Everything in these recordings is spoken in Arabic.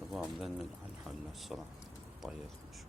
شباب لأن الحل السرعة طير شو.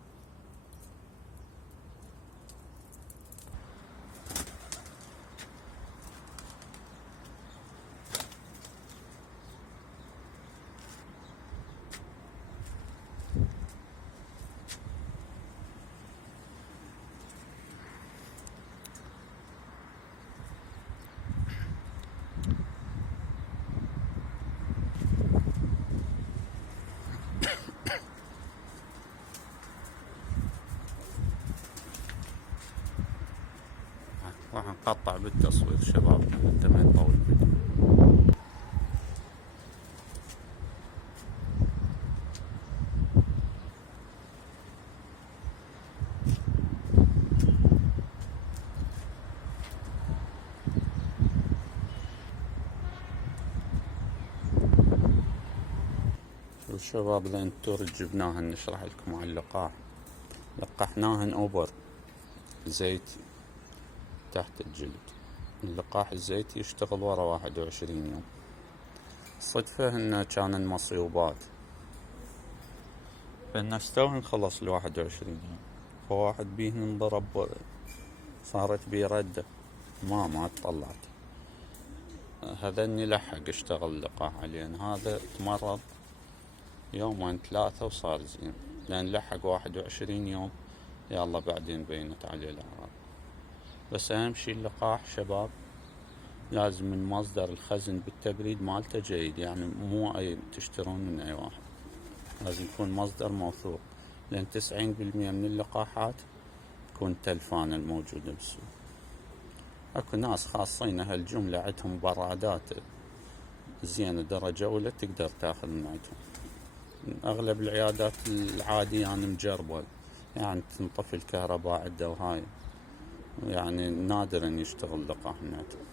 راح نقطع بالتصوير شباب حتى ما يطول الفيديو. شباب لين التور جبناهن نشرح لكم عن اللقاح. لقحناهن اوبر زيتي تحت الجلد. اللقاح الزيتي يشتغل ورا 21 يوم. صدفة انه كان مصيوبات فالناس توهن خلص 21 يوم، فواحد بيهن انضرب صارت بيه ردة ما طلعت. هذا لحق اشتغل اللقاح علينا، هذا تمرض يومين 3 وصار زين، لأن لحق 21 يوم يلا بعدين بينت عليه الأعراض. بس أهم شي اللقاح شباب لازم من مصدر الخزن بالتبريد مالته جيد، يعني مو أي تشترون من أي واحد، لازم يكون مصدر موثوق، لأن 90% من اللقاحات تكون تلفانة الموجودة بالسوق. أكو ناس خاصين هالجملة عندهم برادات زينة درجة أولى تقدر تاخذ من عندهم. أغلب العيادات العادية يعني مجربة، يعني تنطفي الكهرباء عنده وهاي، يعني نادرا يشتغل لقاح من عندهم.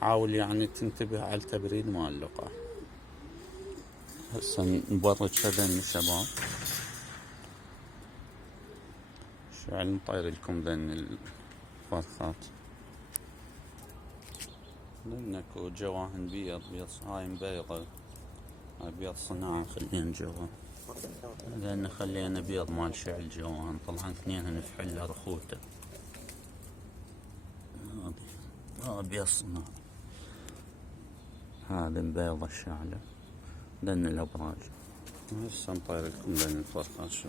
حاول يعني تنتبه على التبريد مال اللقاح. هسه نبرج هذين الشباب. شعل نطير لكم ذن الفرخات. لأنكو جواهن بيض هاي مبيضة، هاي بيض صناعة خلينا جوا، لأن خلينا بيض مال شعل جواهن. طلعن اثنينهن في حلة رخوته. هذا بيض صناعة، هذا مبيضة الشعلة لأن الأبراج. هسه نطير لكم لأن الفرخات شو.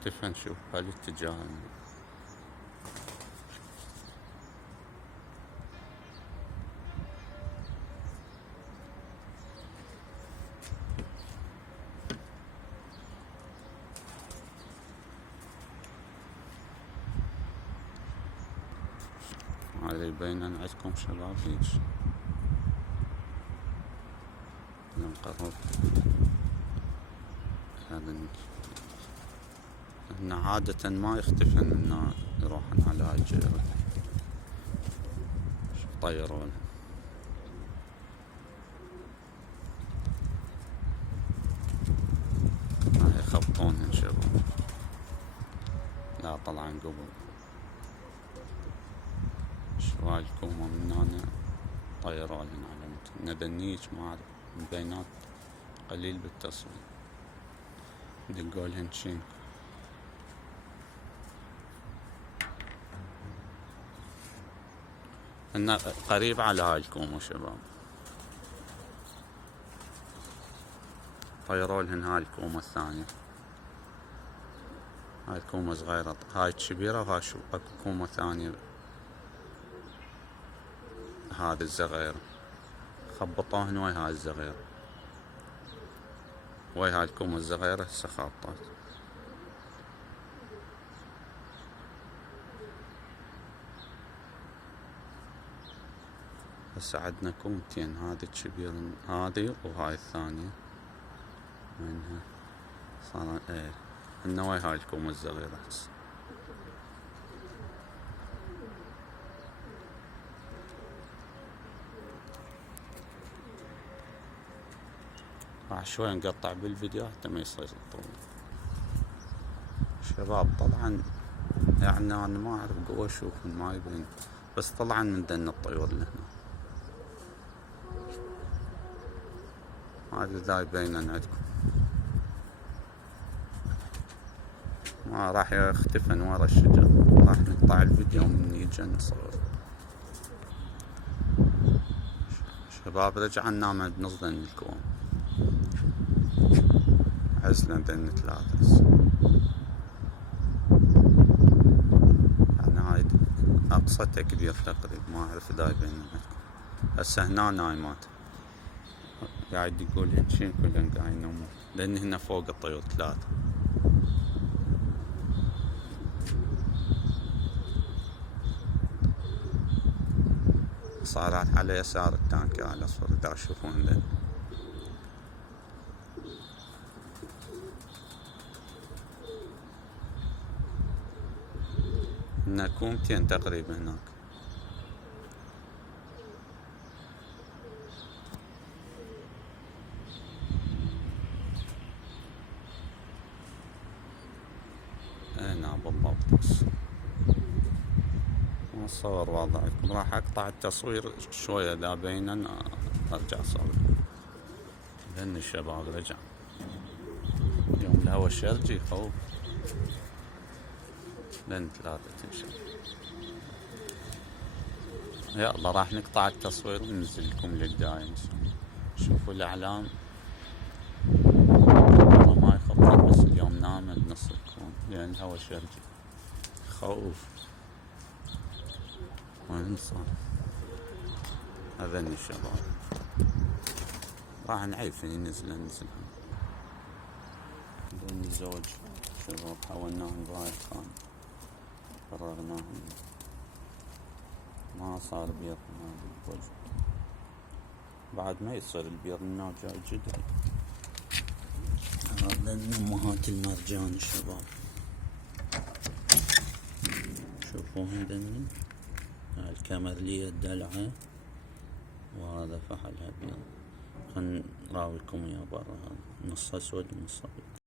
اختفى نشوف هالاتجاه. هذا يبين ان عندكم شباب ليش نقرب. هذا إن عادة ما يختفن إنه يروحن على هاي الجيرة. طيرون هاي يخبطونهن شباب. لا طلعن قبل شوال الكومة من هنا طيرولهن على متن ندنيج ما أعرف مبينات قليل بالتصوير. دقولهن شين إنه قريب على هاي الكومة شباب. طيرولهن هاي الكومة الثانية. هاي الكومة صغيرة، هاي كبيرة وهاي شو اكو كومة ثانية. هذه الزغيرة خبطوهن ويا هاي الزغيرة، ويا هاي الكومة الصغيرة هسه خابطات. هسه عدنا كومتين، هذه الكبير هذه وهاي الثانية منها صار هاي هاي الكوم الصغيرة هسه. راح شوي نقطع بالفيديو حتى ما يصير طويل. شباب طبعا يعني انا ما اعرف قوة اشوفهم ما يبين، بس طلعا من دن الطيور اللي هنا، ما ادري اذا يبينن عندكم. ما راح يختفن ورا الشجر، راح نقطع الفيديو من يجي نصور. شباب رجعنا من بنص دن الكوم، عزلنا دن 3 يعني هاي اقصى تكبير تقريبا، ما اعرف اذا يبين عندكم. هسه هنا نايمات قاعد يقول هنشين كلهم قاعد ينومون، لان هنا فوق الطيور 3. صارت على يسار التانك على الاصفر اذا تشوفون ذا. هنا كومتين تقريبا هناك. هنا بالضبط. ما اصور وضعكم، راح اقطع التصوير شوية اذا بينا ارجع اصور. لان الشباب رجع يوم الهوا الشرجي يخوف، لين 3 تمشي. يلا راح نقطع التصوير وننزل لكم للدايم. شوفوا الاعلام والله ما يخطط، بس اليوم نام بنص الكون لان الهوا شرجي خوف. وين صار هذني الشباب، راح نعيف ننزل هذني الزوج شباب حولناهم ضايع كان فرغناهم، ما صار بيض هذا الوجه، بعد ما يصير البيض لنا جاي جدري. هذا امهات المرجان الشباب، شوفوا هذني الكاميرلية الدلعة، وهذا فحلها بيض. خل نراويكم اياه برا، هذا نص اسود ونص ابيض.